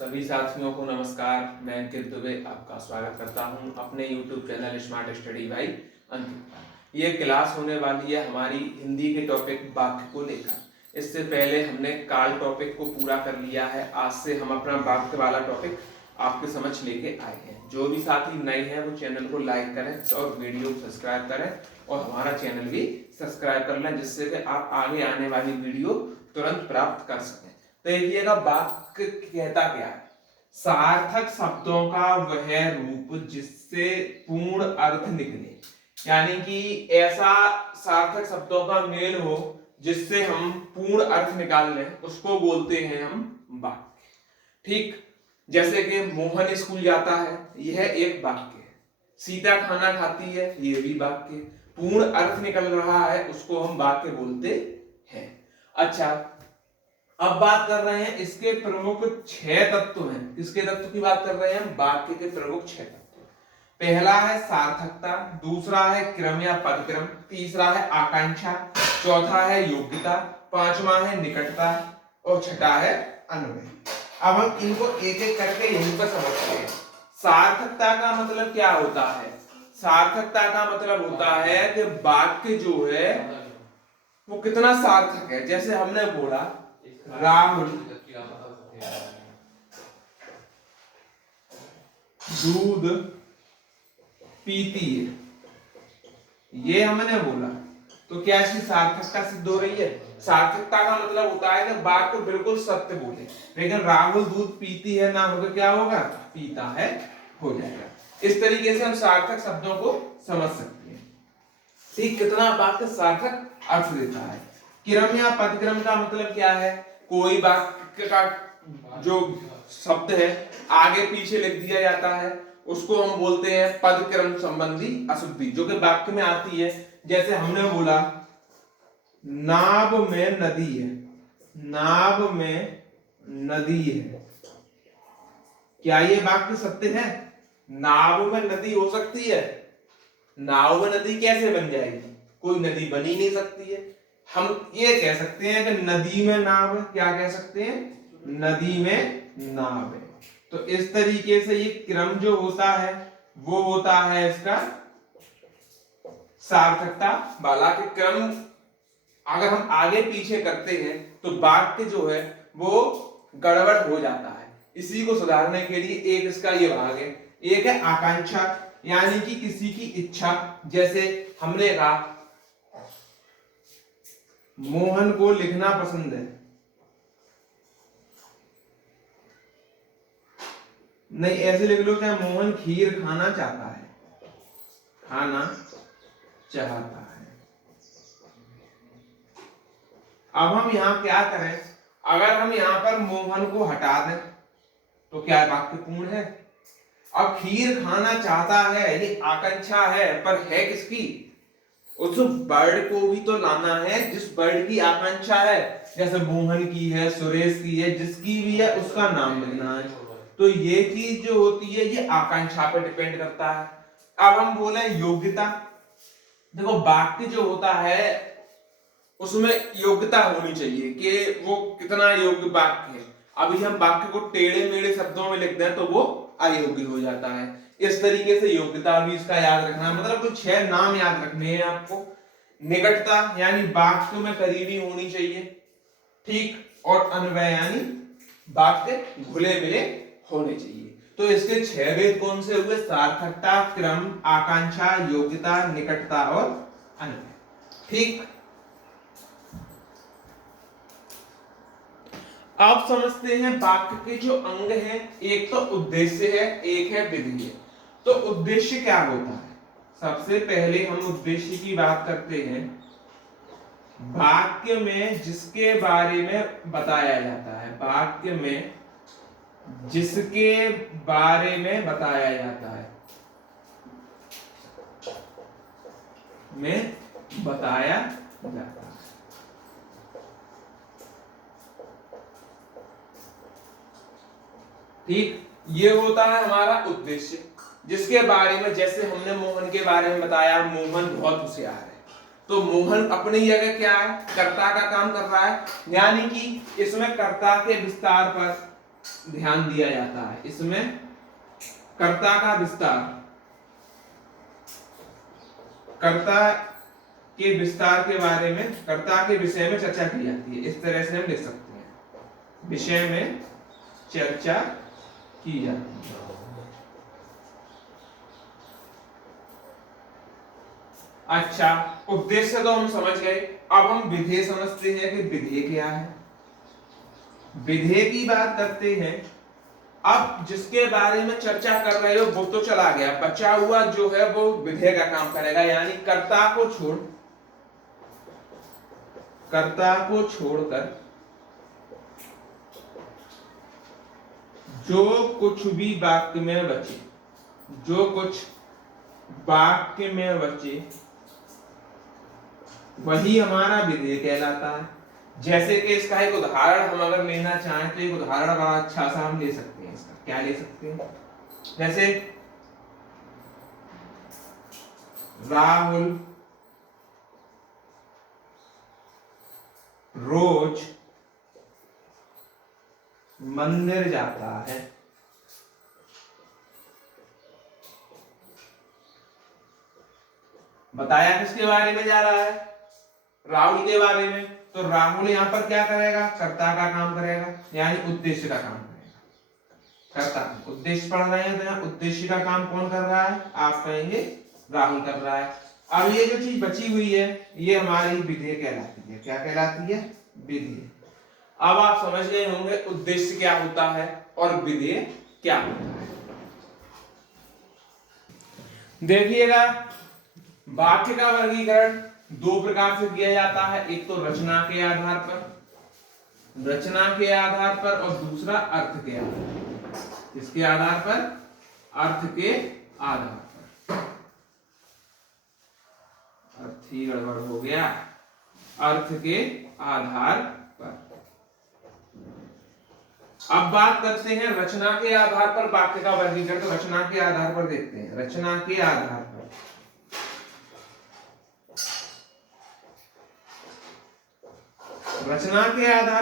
सभी साथियों को नमस्कार। मैं अंकित दुबे आपका स्वागत करता हूं अपने YouTube channel smart study by Ankit. ये क्लास होने वाली है हमारी हिंदी के टॉपिक वाक्य को लेकर। इससे पहले हमने काल टॉपिक को पूरा कर लिया है। आज से हम अपना वाक्य वाला टॉपिक आपके समझ लेके आए हैं। जो भी साथी नए हैं वो चैनल को लाइक करें और वीडियो को सब्सक्राइब करें और हमारा चैनल भी सब्सक्राइब कर लें, जिससे कि आप आगे आने वाली वीडियो तुरंत प्राप्त कर सकें। तो देखिएगा, वाक्य कहता क्या है? सार्थक शब्दों का वह रूप जिससे पूर्ण अर्थ निकले, यानी कि ऐसा सार्थक शब्दों का मेल हो जिससे हम पूर्ण अर्थ निकाल लें, उसको बोलते हैं हम वाक्य। ठीक, जैसे कि मोहन स्कूल जाता है, यह एक वाक्य है। सीता खाना खाती है, यह भी वाक्य है। पूर्ण अर्थ निकल रहा है, उसको हम वाक्य बोलते हैं। अच्छा, अब बात कर रहे हैं इसके प्रमुख 6 तत्व हैं। किसके तत्व की बात कर रहे हैं? वाक्य के प्रमुख 6 तत्व। पहला है सार्थकता, दूसरा है क्रम या पदक्रम, तीसरा है आकांक्षा, चौथा है योग्यता, पांचवा है निकटता और छठा है अन्वय। अब हम इनको एक एक करके यहीं पर समझते हैं। सार्थकता का मतलब क्या होता है? सार्थकता का मतलब होता है कि वाक्य जो है वो कितना सार्थक है। जैसे हमने बोला राहुल दूध पीती है, ये हमने बोला, तो क्या इसकी सार्थकता सिद्ध हो रही है? सार्थकता का मतलब होता है कि वाक्य बिल्कुल सत्य बोले। लेकिन राहुल दूध पीती है ना होगा, क्या होगा? पीता है हो जाएगा। इस तरीके से हम सार्थक शब्दों को समझ सकते हैं। ठीक, कितना वाक्य सार्थक अर्थ देता है। क्रम या पदक्रम का मतलब क्या है? कोई वाक्य का जो शब्द है आगे पीछे लिख दिया जाता है, उसको हम बोलते हैं पदक्रम संबंधी अशुद्धि, जो कि वाक्य में आती है। जैसे हमने बोला नाव में नदी है, नाव में नदी है, क्या ये वाक्य सत्य है? नाव में नदी हो सकती है? नाव में नदी कैसे बन जाएगी? कोई नदी बन ही नहीं सकती है। हम ये कह सकते हैं कि नदी में नाव है। क्या कह सकते हैं? नदी में नाव है। तो इस तरीके से ये क्रम जो होता है वो होता है इसका सार्थकता वाला। कि क्रम अगर हम आगे पीछे करते हैं तो वाक्य जो है वो गड़बड़ हो जाता है। इसी को सुधारने के लिए एक इसका ये भाग है। एक है आकांक्षा, यानी कि किसी की इच्छा। जैसे हमने कहा मोहन को लिखना पसंद है, नहीं ऐसे लिख लो क्या? मोहन खीर खाना चाहता है, खाना चाहता है। अब हम यहां क्या करें? अगर हम यहां पर मोहन को हटा दें तो क्या वाक्य पूर्ण है? अब खीर खाना चाहता है, ये आकांक्षा है, पर है किसकी? उस बर्ड को भी तो लाना है जिस बर्ड की आकांक्षा है। जैसे मोहन की है, सुरेश की है, जिसकी भी है उसका नाम लिखना है। तो ये चीज जो होती है ये आकांक्षा पे डिपेंड करता है। अब हम बोले योग्यता। देखो, वाक्य जो होता है उसमें योग्यता होनी चाहिए कि वो कितना योग्य वाक्य है। अभी हम वाक्य को टेढ़े मेढ़े शब्दों में लिख दें तो वो अयोग्य हो जाता है। इस तरीके से योग्यता भी इसका याद रखना, मतलब कुछ 6 नाम याद रखने हैं आपको। निकटता यानी वाक्य में करीबी होनी चाहिए। ठीक, और अन्वय यानी वाक्य घुले मिले होने चाहिए। तो इसके 6 भेद कौन से हुए? सार्थकता, क्रम, आकांक्षा, योग्यता, निकटता और अन्वय। ठीक, आप समझते हैं वाक्य के जो अंग हैं, एक तो उद्देश्य है, एक है विधि है। तो उद्देश्य क्या होता है? सबसे पहले हम उद्देश्य की बात करते हैं। वाक्य में जिसके बारे में बताया जाता है, वाक्य में जिसके बारे में बताया जाता है, में बताया जाता है। ठीक, ये होता है हमारा उद्देश्य, जिसके बारे में, जैसे हमने मोहन के बारे में बताया, मोहन बहुत होशियार है, तो मोहन अपनी जगह क्या है? कर्ता का काम कर रहा है, यानी कि इसमें कर्ता के विस्तार पर ध्यान दिया जाता है। इसमें कर्ता का विस्तार, कर्ता के विस्तार के बारे में, कर्ता के विषय में चर्चा की जाती है। इस तरह से हम लिख सकते हैं, विषय में चर्चा की जाती है। अच्छा, उद्देश्य तो हम समझ गए। अब हम विधेय समझते हैं कि विधेय क्या है। विधेय की बात करते हैं। अब जिसके बारे में चर्चा कर रहे हो वो तो चला गया, बचा हुआ जो है वो विधेय का काम करेगा। यानी कर्ता को छोड़कर जो कुछ भी वाक्य में बचे, जो कुछ वाक्य में बचे वही हमारा विधेय कहलाता है। जैसे कि इसका एक उदाहरण हम अगर लेना चाहें तो एक उदाहरण बड़ा अच्छा सा हम ले सकते हैं। इसका क्या ले सकते हैं? जैसे राहुल रोज मंदिर जाता है। बताया किसके बारे में जा रहा है? राहुल के बारे में। तो राहुल यहां पर क्या करेगा? कर्ता का काम करेगा, यानी उद्देश्य का काम करेगा। कर्ता, उद्देश्य पढ़ रहे हैं तो यहाँ उद्देश्य का काम कौन कर रहा है? आप कहेंगे राहुल कर रहा है। अब ये जो चीज बची हुई है ये हमारी विधेय कहलाती है। क्या कहलाती है? विधेय। अब आप समझ गए होंगे उद्देश्य क्या होता है और विधेय क्या होता है। देखिएगा, वाक्य का वर्गीकरण दो प्रकार से किया जाता है। एक तो रचना के आधार पर और दूसरा अर्थ के आधार पर। इसके आधार पर? अर्थ के आधार पर। अर्थ ही गड़बड़ हो गया। अर्थ के आधार पर। अब बात करते हैं रचना के आधार पर वाक्य का वर्गीकरण। तो रचना के आधार पर देखते हैं। रचना के आधार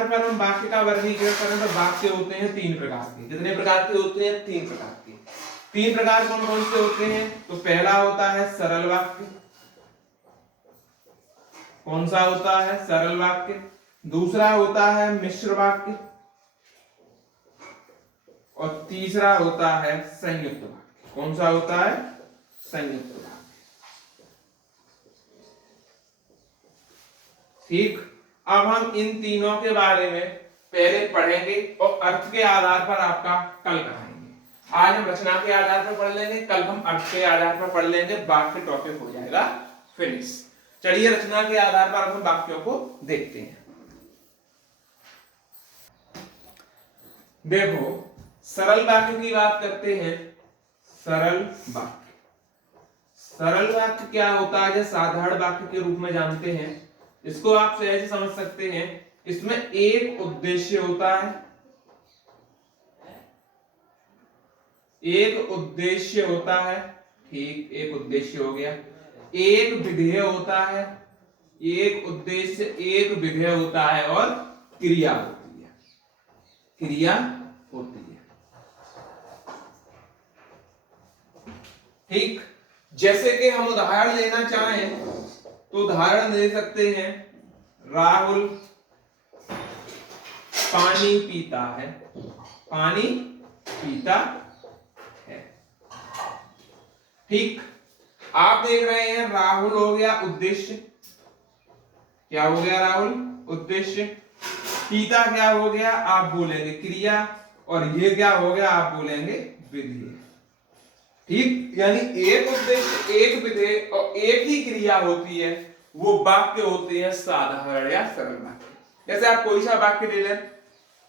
पर हम वाक्य का वर्गीकरण करें तो वाक्य होते हैं तीन प्रकार के। कितने प्रकार के होते हैं? तीन प्रकार के। तीन प्रकार कौन कौन से होते हैं? तो पहला होता है सरल वाक्य। कौन सा होता है? सरल वाक्य। दूसरा होता है मिश्र वाक्य और तीसरा होता है संयुक्त वाक्य। कौन सा होता है? संयुक्त वाक्य। ठीक। अब हम इन तीनों के बारे में पहले पढ़ेंगे और अर्थ के आधार पर आपका कल कराएंगे। आज हम रचना के आधार पर पढ़ लेंगे, कल हम अर्थ के आधार पर पढ़ लेंगे। वाक्य टॉपिक हो जाएगा फिनिश। चलिए रचना के आधार पर हम वाक्यों को देखते हैं। देखो, सरल वाक्य की बात करते हैं। सरल वाक्य क्या होता है? जैसे साधारण वाक्य के रूप में जानते हैं। इसको आप ऐसे समझ सकते हैं, इसमें एक उद्देश्य होता है। एक उद्देश्य होता है। ठीक, एक उद्देश्य हो गया। एक विधेय होता है। एक उद्देश्य, एक विधेय होता है और क्रिया होती है। क्रिया होती है। ठीक। जैसे कि हम उदाहरण लेना चाहें तो उदाहरण दे सकते हैं, राहुल पानी पीता है। पानी पीता है। ठीक। आप देख रहे हैं राहुल हो गया उद्देश्य। क्या हो गया? राहुल उद्देश्य। पीता क्या हो गया? आप बोलेंगे क्रिया। और ये क्या हो गया? आप बोलेंगे विधेय। ठीक। यानी एक उद्देश्य, एक विधेय और एक ही क्रिया होती है। वो वाक्य होते हैं साधारण या सरल वाक्य। जैसे आप कोई सा वाक्य ले लें,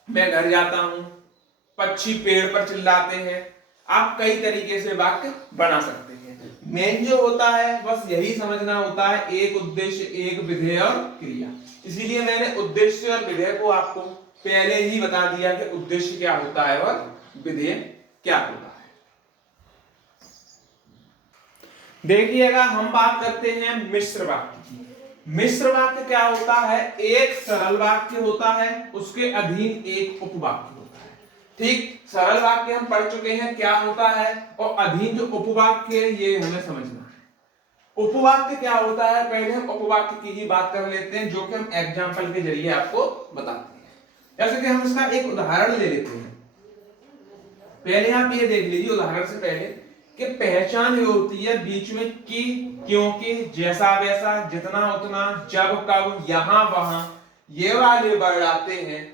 मैं घर जाता हूं, पक्षी पेड़ पर चिल्लाते हैं। आप कई तरीके से वाक्य बना सकते हैं। मेन जो होता है बस यही समझना होता है, एक उद्देश्य, एक विधेय और क्रिया। इसीलिए मैंने उद्देश्य और विधेय को आपको पहले ही बता दिया कि उद्देश्य क्या होता है और विधेय क्या होता है। देखिएगा, हम बात करते हैं मिश्र वाक्य की। मिश्र वाक्य क्या होता है? एक सरल वाक्य होता है, उसके अधीन एक उपवाक्य होता है। ठीक, सरल वाक्य हम पढ़ चुके हैं क्या होता है, और अधीन जो उपवाक्य है ये हमें समझना है। उपवाक्य क्या होता है, पहले हम उपवाक्य की ही बात कर लेते हैं, जो कि हम एग्जाम्पल के जरिए आपको बताते हैं। जैसे कि हम इसका एक उदाहरण ले लेते हैं। पहले आप ये देख लीजिए उदाहरण से पहले कि पहचान ये होती है बीच में कि, क्योंकि, जैसा वैसा, जितना उतना, जब कब, यहां वहां, ये वाले वर्ड आते हैं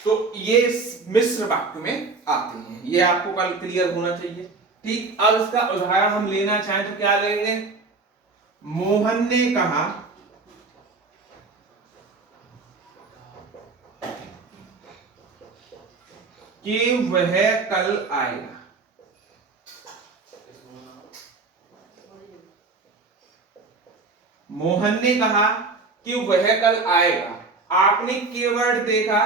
तो ये मिश्र वाक्य में आते हैं। ये आपको कल क्लियर होना चाहिए। ठीक, अब इसका उदाहरण हम लेना चाहें तो क्या लेंगे? मोहन ने कहा कि वह कल आएगा। मोहन ने कहा कि वह कल आएगा। आपने कीवर्ड देखा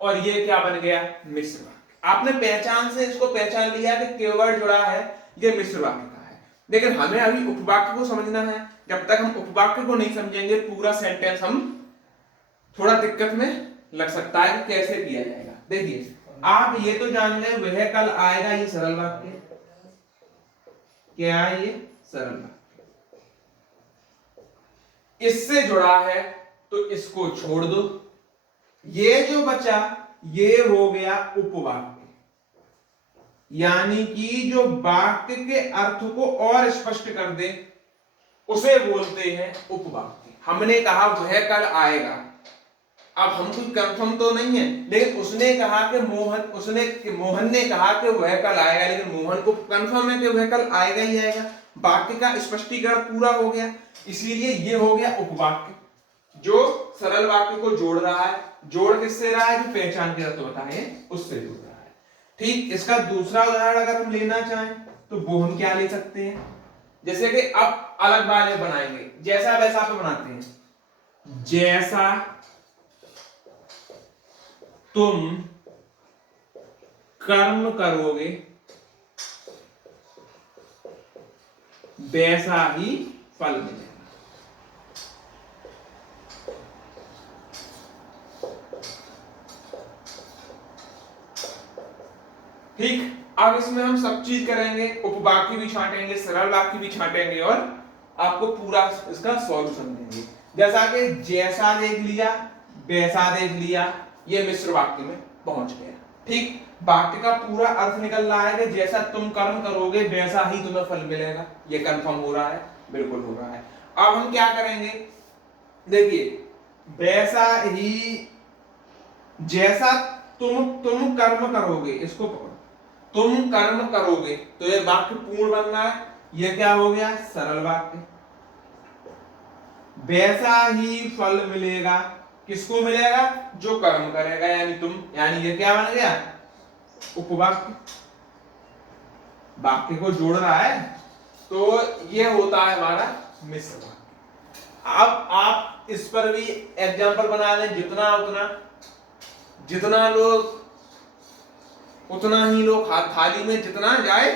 और ये क्या बन गया? मिश्र वाक्य। आपने पहचान से इसको पहचान लिया कि कीवर्ड जुड़ा है, ये मिश्र वाक्य का है। लेकिन हमें अभी उपवाक्य को समझना है। जब तक हम उपवाक्य को नहीं समझेंगे पूरा सेंटेंस हम थोड़ा दिक्कत में लग सकता है कि कैसे किया जाएगा। देखिए, आप ये तो जान लें वह कल आएगा, ये सरल वाक्य क्या है? ये सरल वाक्य। इससे जुड़ा है तो इसको छोड़ दो। ये जो बचा ये हो गया उपवाक्य, यानी कि जो वाक्य के अर्थ को और स्पष्ट कर दे उसे बोलते हैं उपवाक्य। हमने कहा वह कल आएगा, अब हम कोई कंफर्म तो नहीं है, लेकिन उसने कहा कि मोहन ने कहा कि वह कल आएगा, लेकिन मोहन को कंफर्म है कि वह कल आएगा ही आएगा। वाक्य का स्पष्टीकरण पूरा हो गया, इसीलिए ये हो गया उपवाक्य जो सरल वाक्य को जोड़ रहा है। जोड़ किससे रहा है? जो पहचान के तत्व बताए उससे जोड़ रहा है। ठीक, इसका दूसरा उदाहरण अगर हम लेना चाहें तो वो हम क्या ले सकते हैं? जैसे कि अब अलग वाले बनाएंगे, जैसा वैसा पे बनाते हैं। जैसा तुम कर्म करोगे वैसा ही फल मिलेगा। ठीक, अब इसमें हम सब चीज करेंगे, उपवाक्य भी छांटेंगे, सरल वाक्य भी छांटेंगे और आपको पूरा इसका सॉल्यूशन देंगे। जैसा कि जैसा देख लिया, वैसा देख लिया, ये मिश्र वाक्य में पहुंच गया। ठीक, वाक्य का पूरा अर्थ निकल रहा है कि जैसा तुम कर्म करोगे वैसा ही तुम्हें फल मिलेगा। ये कंफर्म हो रहा है? बिल्कुल हो रहा है। अब हम क्या करेंगे? देखिए, वैसा ही, जैसा तुम कर्म करोगे, इसको तुम कर्म करोगे तो ये वाक्य पूर्ण बन रहा है। ये क्या हो गया? सरल वाक्य। वैसा ही फल मिलेगा, किसको मिलेगा? जो कर्म करेगा, यानी तुम, यानी ये क्या बन गया? उपवाक्य। वाक्य को जोड़ रहा है तो ये होता है हमारा मिश्र वाक्य। अब आप इस पर भी एग्जाम्पल बना लें, जितना लोग उतना ही लोग, थाली में जितना जाए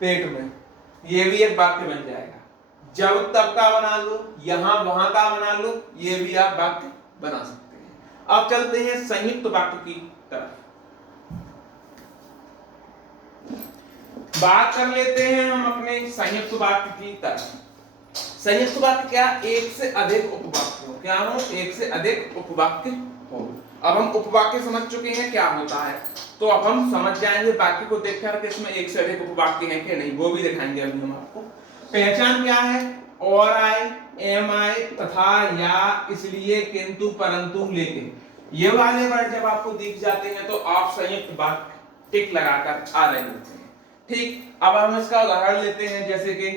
पेट में, ये भी एक वाक्य बन जाएगा। जब तब का बना लो, यहां वहां का बना लो, ये भी आप वाक्य बना सकते हैं। अब चलते हैं संयुक्त वाक्य की तरफ। बात कर लेते हैं हम अपने संयुक्त वाक्य की तरफ। संयुक्त वाक्य क्या? एक से अधिक उपवाक्य हो। क्या हो? एक से अधिक उपवाक्य हो। अब हम उपवाक्य समझ चुके हैं क्या होता है, तो अब हम समझ जाएंगे वाक्य को देखकर कि इसमें एक से अधिक उपवाक्य हैं कि नहीं, वो भी दिखाएंगे अभी हम आपको। पहचान क्या है? और आए, एम आए, तथा, या, इसलिए, किंतु, परंतु, लेकिन, ये वाले वर्ड जब आपको दिख जाते हैं तो आप संयुक्त वाक्य टिक लगाकर आ रहे होते हैं। ठीक, अब हम इसका उदाहरण लेते हैं, जैसे कि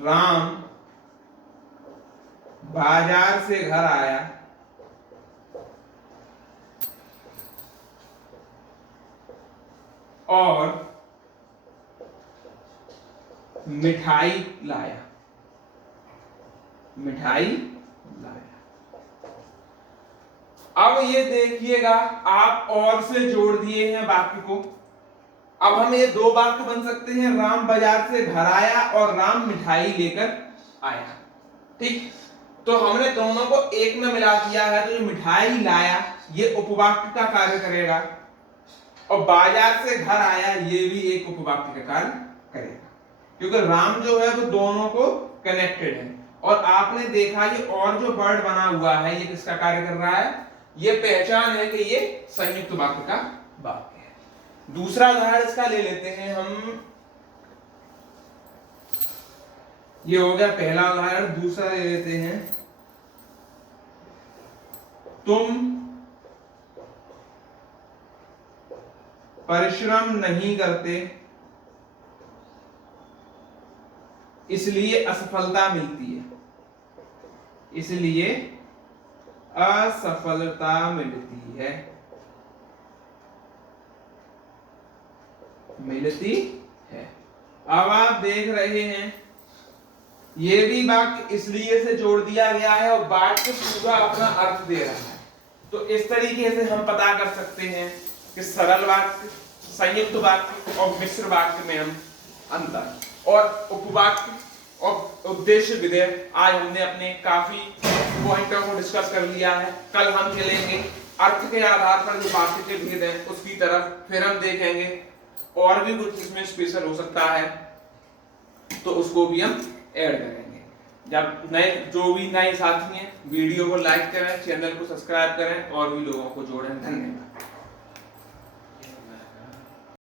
राम बाजार से घर आया और मिठाई लाया। अब ये देखिएगा, आप और से जोड़ दिए हैं वाक्य को। अब हम ये दो वाक्य बन सकते हैं, राम बाजार से घर आया और राम मिठाई लेकर आया। ठीक, तो हमने दोनों को एक में मिला दिया है, तो जो मिठाई लाया ये उपवाक्य का कार्य करेगा, और बाजार से घर आया ये भी एक उपवाक्य का कार्य करेगा, क्योंकि राम जो है वो दोनों को कनेक्टेड है। और आपने देखा ये और जो वर्ड बना हुआ है ये किसका कार्य कर रहा है, ये पहचान है कि ये संयुक्त वाक्य का वाक्य है। दूसरा उदाहरण इसका ले लेते हैं हम, ये हो गया पहला उदाहरण। दूसरा ले लेते हैं, तुम परिश्रम नहीं करते इसलिए असफलता मिलती है, इसलिए असफलता मिलती है, मिलती है। अब आप देख रहे हैं ये भी वाक्य इसलिए से जोड़ दिया गया है और वाक्य पूरा अपना अर्थ दे रहा है। तो इस तरीके से हम पता कर सकते हैं कि सरल वाक्य, संयुक्त वाक्य और मिश्र वाक्य में हम अंतर और उपवाक्य और उद्देश्य विधेय आज हमने अपने काफी पॉइंटों को डिस्कस कर लिया है। कल हम चलेंगे अर्थ के आधार पर जो वाक्य के भेद हैं उसकी तरफ, फिर हम देखेंगे और भी कुछ इसमें स्पेशल हो सकता है तो उसको भी हम ऐड करेंगे। जब नए जो भी नए साथी हैं वीडियो को लाइक करें, चैनल को सब्सक्राइब करें और भी लोगों को जोड़ें। धन्यवाद।